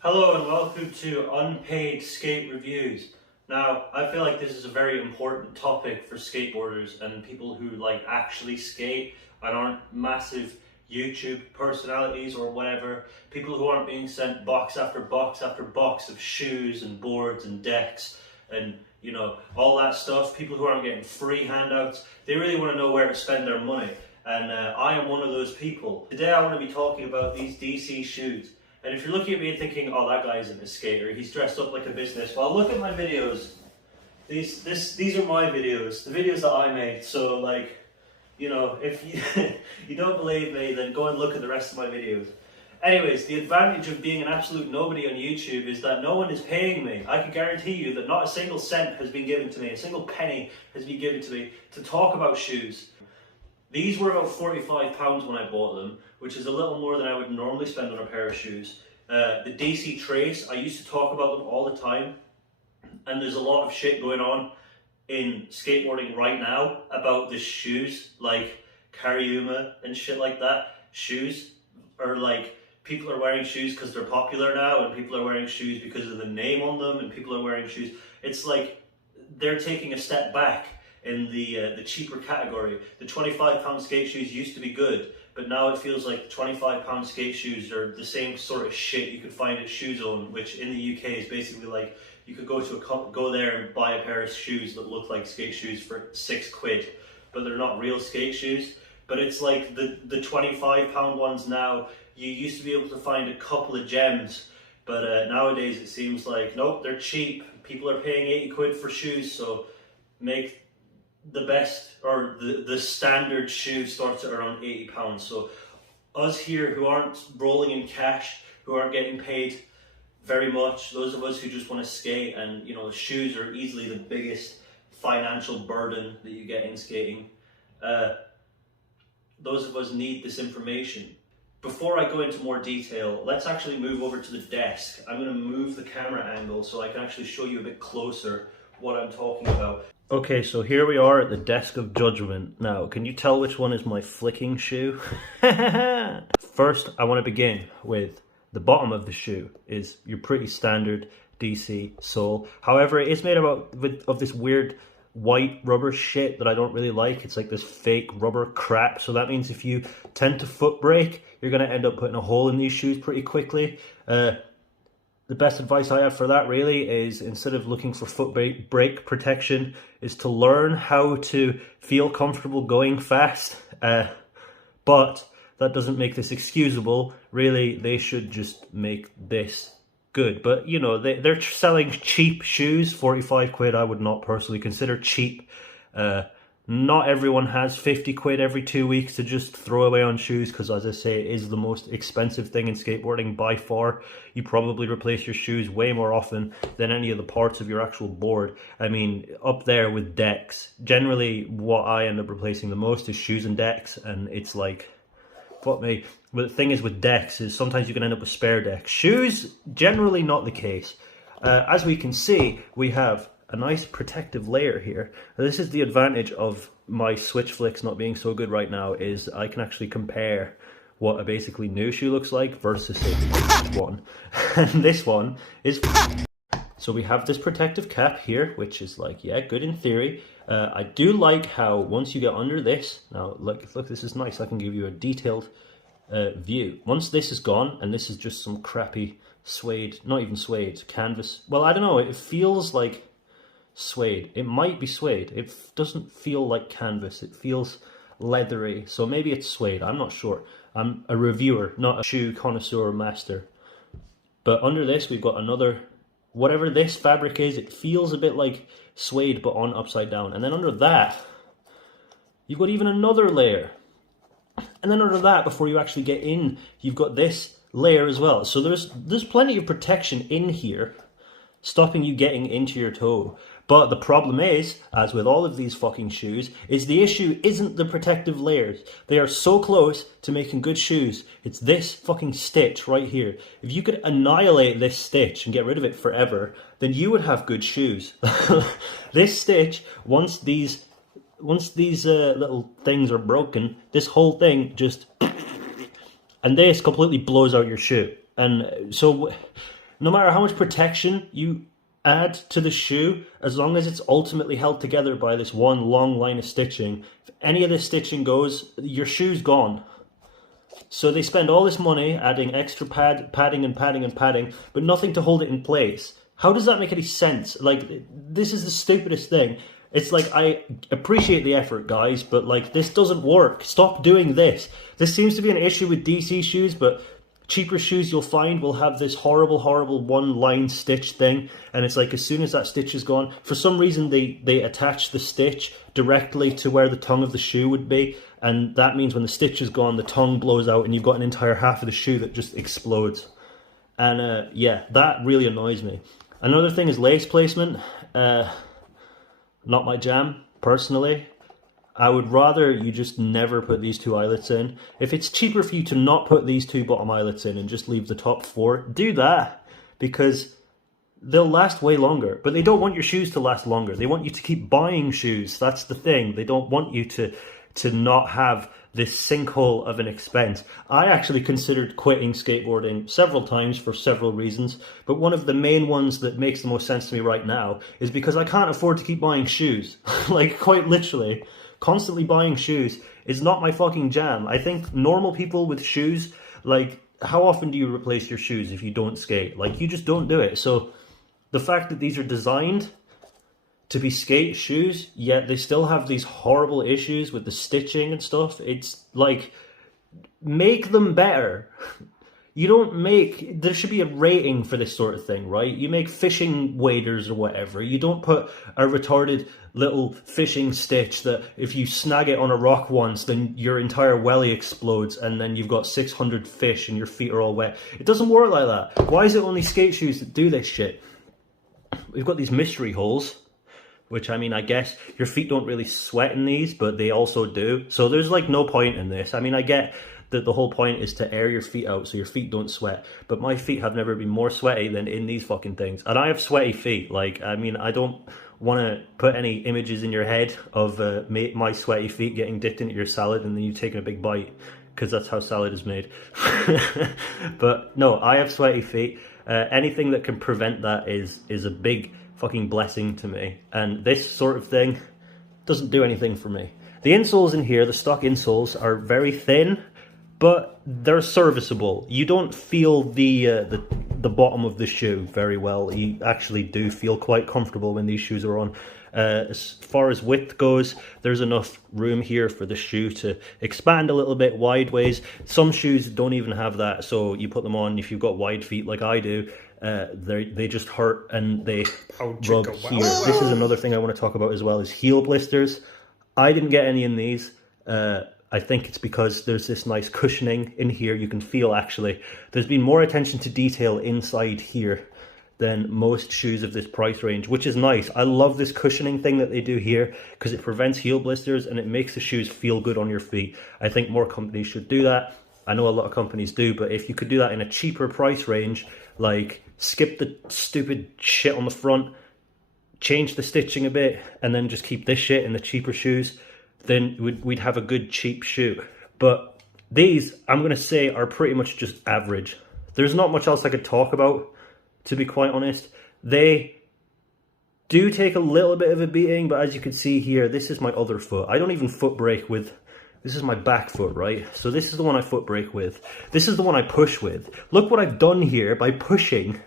Hello and welcome to Unpaid Skate Reviews. Now, I feel like this is a very important topic for skateboarders and people who actually skate and aren't massive YouTube personalities or whatever. People who aren't being sent box after box after box of shoes and boards and decks and all that stuff. People who aren't getting free handouts. They really want to know where to spend their money. And I am one of those people. Today I want to be talking about these DC shoes. And if you're looking at me and thinking, oh, that guy isn't a skater, he's dressed up like a business. Well, look at my videos. These are my videos, the videos that I made. So if you, you don't believe me, then go and look at the rest of my videos. Anyways, the advantage of being an absolute nobody on YouTube is that no one is paying me. I can guarantee you that not a single cent has been given to me, a single penny has been given to me to talk about shoes. These were about £45 when I bought them, which is a little more than I would normally spend on a pair of shoes. The DC Trace, I used to talk about them all the time, and there's a lot of shit going on in skateboarding right now about the shoes, like Kariuma and shit like that. Shoes are people are wearing shoes because they're popular now, and people are wearing shoes because of the name on them, and people are wearing shoes. It's like they're taking a step back in the cheaper category. The £25 skate shoes used to be good, but now it feels like £25 skate shoes are the same sort of shit you could find at Shoe Zone, which in the UK is basically like you could go there and buy a pair of shoes that look like skate shoes for £6, but they're not real skate shoes. But it's like the £25 ones now, you used to be able to find a couple of gems, but nowadays it seems like, nope, they're cheap. People are paying £80 for shoes, so make the best, or the standard shoe starts at around £80. So us here who aren't rolling in cash, who aren't getting paid very much, those of us who just want to skate, and shoes are easily the biggest financial burden that you get in skating. Those of us need this information. Before I go into more detail, let's actually move over to the desk. I'm going to move the camera angle so I can actually show you a bit closer what I'm talking about. Okay, so here we are at the desk of judgment. Now, can you tell which one is my flicking shoe? First, I want to begin with the bottom of the shoe is your pretty standard DC sole. However, it is made of this weird white rubber shit that I don't really like. It's like this fake rubber crap. So that means if you tend to foot brake, you're going to end up putting a hole in these shoes pretty quickly. The best advice I have for that really is, instead of looking for foot brake protection, is to learn how to feel comfortable going fast. But that doesn't make this excusable. Really, they should just make this good. But they're selling cheap shoes. £45 I would not personally consider cheap. Not everyone has £50 every 2 weeks to just throw away on shoes, because as I say, it is the most expensive thing in skateboarding by far. You probably replace your shoes way more often than any of the parts of your actual board. I mean, up there with decks. Generally, what I end up replacing the most is shoes and decks, and it's like, fuck me. But the thing is with decks is sometimes you can end up with spare decks. Shoes, generally not the case. As we can see, we have a nice protective layer here. Now, this is the advantage of my switch flicks not being so good right now, is I can actually compare what a basically new shoe looks like versus this one. And this one is... So we have this protective cap here, which is good in theory. I do like how once you get under this, now look, this is nice. I can give you a detailed view. Once this is gone, and this is just some crappy suede, not even suede, canvas. Well, I don't know, it feels like suede. It might be suede. It doesn't feel like canvas. It feels leathery. So maybe it's suede. I'm not sure. I'm a reviewer, not a shoe connoisseur master. But under this, we've got another, whatever this fabric is, it feels a bit like suede, but on upside down. And then under that, you've got even another layer. And then under that, before you actually get in, you've got this layer as well. So there's plenty of protection in here, stopping you getting into your toe. But the problem is, as with all of these fucking shoes, is the issue isn't the protective layers. They are so close to making good shoes. It's this fucking stitch right here. If you could annihilate this stitch and get rid of it forever, then you would have good shoes. This stitch, once these little things are broken, this whole thing just... And this completely blows out your shoe. And so no matter how much protection you add to the shoe, as long as it's ultimately held together by this one long line of stitching, if any of this stitching goes, your shoe's gone. So they spend all this money adding extra padding and padding and padding, but nothing to hold it in place. How does that make any sense? Like, this is the stupidest thing. It's like, I appreciate the effort, guys, but like, this doesn't work. Stop doing this. This seems to be an issue with DC shoes, but cheaper shoes you'll find will have this horrible, horrible one-line stitch thing, and it's like as soon as that stitch is gone, for some reason they attach the stitch directly to where the tongue of the shoe would be, and that means when the stitch is gone, the tongue blows out and you've got an entire half of the shoe that just explodes. And yeah, that really annoys me. Another thing is lace placement. Not my jam, personally. I would rather you just never put these two eyelets in. If it's cheaper for you to not put these two bottom eyelets in and just leave the top four, do that, because they'll last way longer. But they don't want your shoes to last longer. They want you to keep buying shoes. That's the thing. They don't want you to not have this sinkhole of an expense. I actually considered quitting skateboarding several times for several reasons, but one of the main ones that makes the most sense to me right now is because I can't afford to keep buying shoes. Like, quite literally. Constantly buying shoes is not my fucking jam. I think normal people with shoes, like, how often do you replace your shoes if you don't skate? Like, you just don't do it. So the fact that these are designed to be skate shoes, yet they still have these horrible issues with the stitching and stuff, it's like, make them better. You don't make, there should be a rating for this sort of thing, right? You make fishing waders or whatever. You don't put a retarded little fishing stitch that if you snag it on a rock once, then your entire welly explodes and then you've got 600 fish and your feet are all wet. It doesn't work like that. Why is it only skate shoes that do this shit? We've got these mystery holes, which, I mean, I guess your feet don't really sweat in these, but they also do. So there's like no point in this. I mean, I get that the whole point is to air your feet out so your feet don't sweat, but my feet have never been more sweaty than in these fucking things. And I have sweaty feet. Like, I mean, I don't want to put any images in your head of my sweaty feet getting dipped into your salad and then you taking a big bite, because that's how salad is made. But no, I have sweaty feet. Anything that can prevent that is a big fucking blessing to me, and this sort of thing doesn't do anything for me. The insoles in here, the stock insoles, are very thin, but they're serviceable. You don't feel the bottom of the shoe very well. You actually do feel quite comfortable when these shoes are on. As far as width goes, there's enough room here for the shoe to expand a little bit wide-ways. Some shoes don't even have that, so you put them on, if you've got wide feet like I do, they just hurt and they rub here. This is another thing I want to talk about as well, is heel blisters. I didn't get any in these. I think it's because there's this nice cushioning in here. You can feel, actually, there's been more attention to detail inside here than most shoes of this price range, which is nice. I love this cushioning thing that they do here because it prevents heel blisters and it makes the shoes feel good on your feet. I think more companies should do that. I know a lot of companies do, but if you could do that in a cheaper price range, like skip the stupid shit on the front, change the stitching a bit, and then just keep this shit in the cheaper shoes, then we'd have a good cheap shoe. But these, I'm going to say, are pretty much just average. There's not much else I could talk about, to be quite honest. They do take a little bit of a beating, but as you can see here, this is my other foot. I don't even foot brake with, this is my back foot, right? So this is the one I foot brake with. This is the one I push with. Look what I've done here by pushing.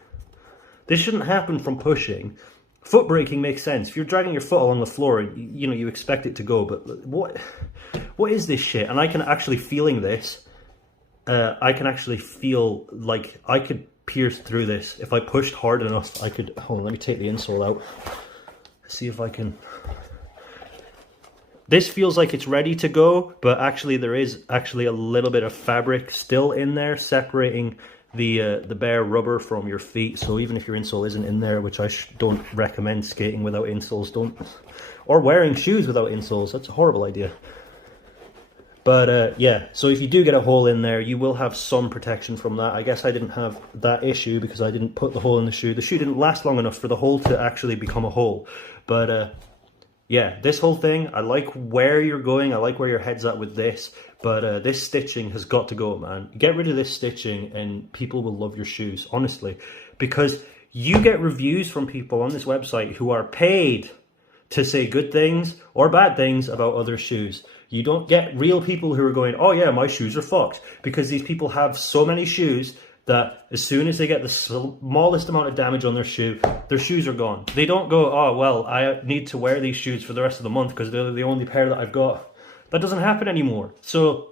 This shouldn't happen from pushing. Foot braking makes sense. If you're dragging your foot along the floor, you know, you expect it to go, but what is this shit? And I can actually, feeling this, I can actually feel like I could pierce through this. If I pushed hard enough, I could, hold on, let me take the insole out. See if I can. This feels like it's ready to go, but actually there is actually a little bit of fabric still in there separating the bare rubber from your feet. So even if your insole isn't in there, which I don't recommend skating without insoles, or wearing shoes without insoles, that's a horrible idea. But yeah, so if you do get a hole in there, you will have some protection from that. I guess I didn't have that issue because I didn't put the hole in the shoe. The shoe didn't last long enough for the hole to actually become a hole. But yeah, this whole thing, I like where you're going, I like where your head's at with this, But this stitching has got to go, man. Get rid of this stitching and people will love your shoes, honestly. Because you get reviews from people on this website who are paid to say good things or bad things about other shoes. You don't get real people who are going, oh yeah, my shoes are fucked. Because these people have so many shoes that as soon as they get the smallest amount of damage on their shoes are gone. They don't go, oh, well, I need to wear these shoes for the rest of the month because they're the only pair that I've got. That doesn't happen anymore. So,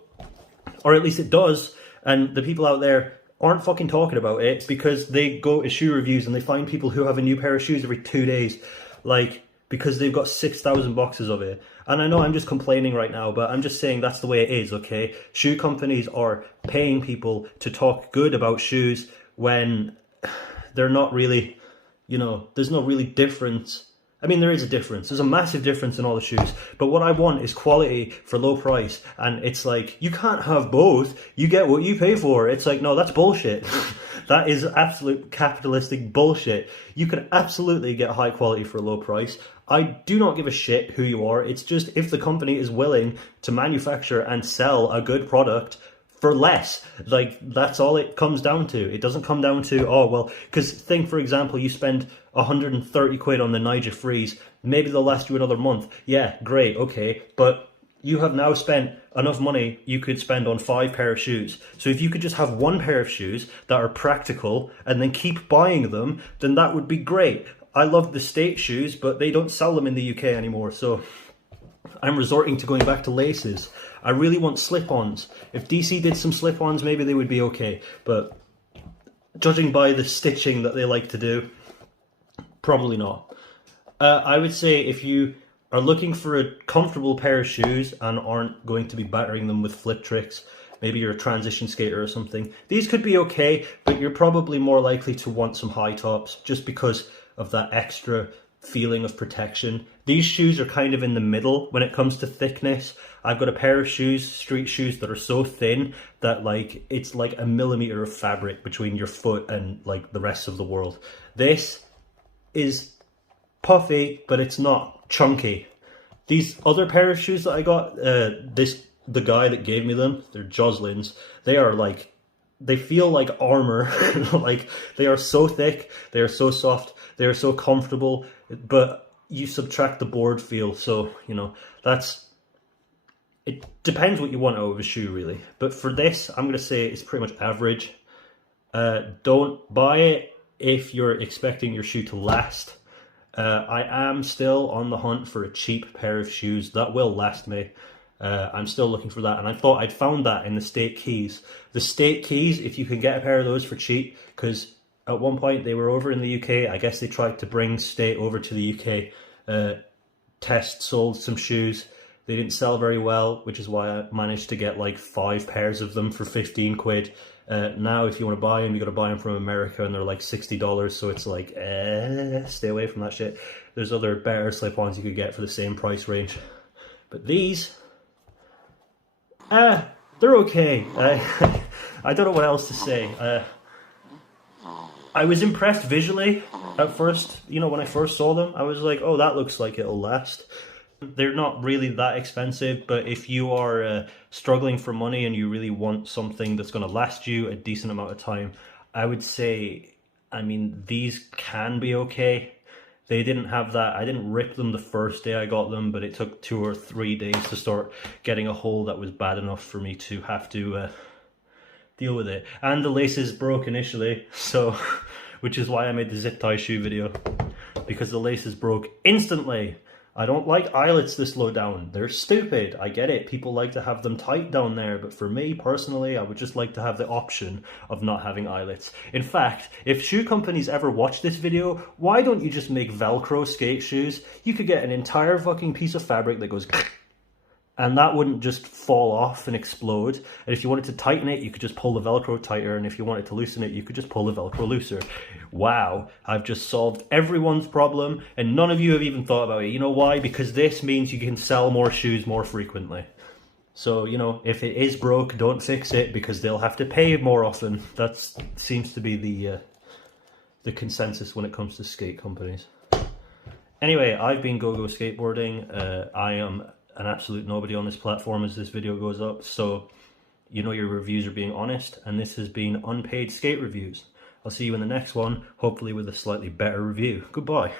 or at least it does, and the people out there aren't fucking talking about it because they go to shoe reviews and they find people who have a new pair of shoes every 2 days, like, because they've got 6,000 boxes of it. And I know I'm just complaining right now, but I'm just saying that's the way it is, okay? Shoe companies are paying people to talk good about shoes when they're not really, you know, there's no really difference. I mean, there is a difference. There's a massive difference in all the shoes. But what I want is quality for low price. And it's like, you can't have both. You get what you pay for. It's like, no, that's bullshit. That is absolute capitalistic bullshit. You can absolutely get high quality for a low price. I do not give a shit who you are. It's just if the company is willing to manufacture and sell a good product for less, like, that's all it comes down to. It doesn't come down to, oh, well, because think, for example, you spend 130 quid on the Niger Freeze, maybe they'll last you another month. Yeah, great, okay, but you have now spent enough money you could spend on 5 pair of shoes. So if you could just have 1 pair of shoes that are practical and then keep buying them, then that would be great. I love the State shoes, but they don't sell them in the UK anymore, so I'm resorting to going back to laces. I really want slip-ons. If DC did some slip-ons, maybe they would be okay. But judging by the stitching that they like to do, probably not. I would say if you are looking for a comfortable pair of shoes and aren't going to be battering them with flip tricks, maybe you're a transition skater or something, these could be okay, but you're probably more likely to want some high tops just because of that extra feeling of protection. These shoes are kind of in the middle when it comes to thickness. I've got a pair of shoes, street shoes, that are so thin that, like, it's like a millimeter of fabric between your foot and, like, the rest of the world. This is puffy, but it's not chunky. These other pair of shoes that I got, the guy that gave me them, they're Joslins. They are like, they feel like armor. Like, they are so thick, they are so soft, they are so comfortable, but you subtract the board feel, so, you know, it depends what you want out of a shoe, really. But for this, I'm going to say it's pretty much average. Don't buy it if you're expecting your shoe to last. I am still on the hunt for a cheap pair of shoes that will last me. I'm still looking for that, and I thought I'd found that in the State Keys. The State Keys, if you can get a pair of those for cheap, because at one point they were over in the UK. I guess they tried to bring State over to the UK, sold some shoes. They didn't sell very well, which is why I managed to get like 5 pairs of them for 15 quid. Now, if you want to buy them, you got to buy them from America, and they're like $60. So it's like, stay away from that shit. There's other better slip-ons you could get for the same price range. But these, they're okay. I don't know what else to say. I was impressed visually at first. You know, when I first saw them, I was like, oh, that looks like it'll last. They're not really that expensive, but if you are struggling for money and you really want something that's going to last you a decent amount of time, I would say, I mean, these can be okay. They didn't have that. I didn't rip them the first day I got them, but it took 2 or 3 days to start getting a hole that was bad enough for me to have to deal with it. And the laces broke initially, so which is why I made the zip tie shoe video, because the laces broke instantly. I don't like eyelets this low down. They're stupid. I get it. People like to have them tight down there, but for me personally, I would just like to have the option of not having eyelets. In fact, if shoe companies ever watch this video, why don't you just make Velcro skate shoes? You could get an entire fucking piece of fabric that goes and that wouldn't just fall off and explode. And if you wanted to tighten it, you could just pull the Velcro tighter, and if you wanted to loosen it, you could just pull the Velcro looser. Wow, I've just solved everyone's problem, and none of you have even thought about it. You know why? Because this means you can sell more shoes more frequently. So, you know, if it is broke, don't fix it, because they'll have to pay more often. That seems to be the consensus when it comes to skate companies. Anyway, I've been Go-Go Skateboarding. I am an absolute nobody on this platform as this video goes up, so you know your reviews are being honest, and this has been Unpaid Skate Reviews. I'll see you in the next one, hopefully with a slightly better review. Goodbye.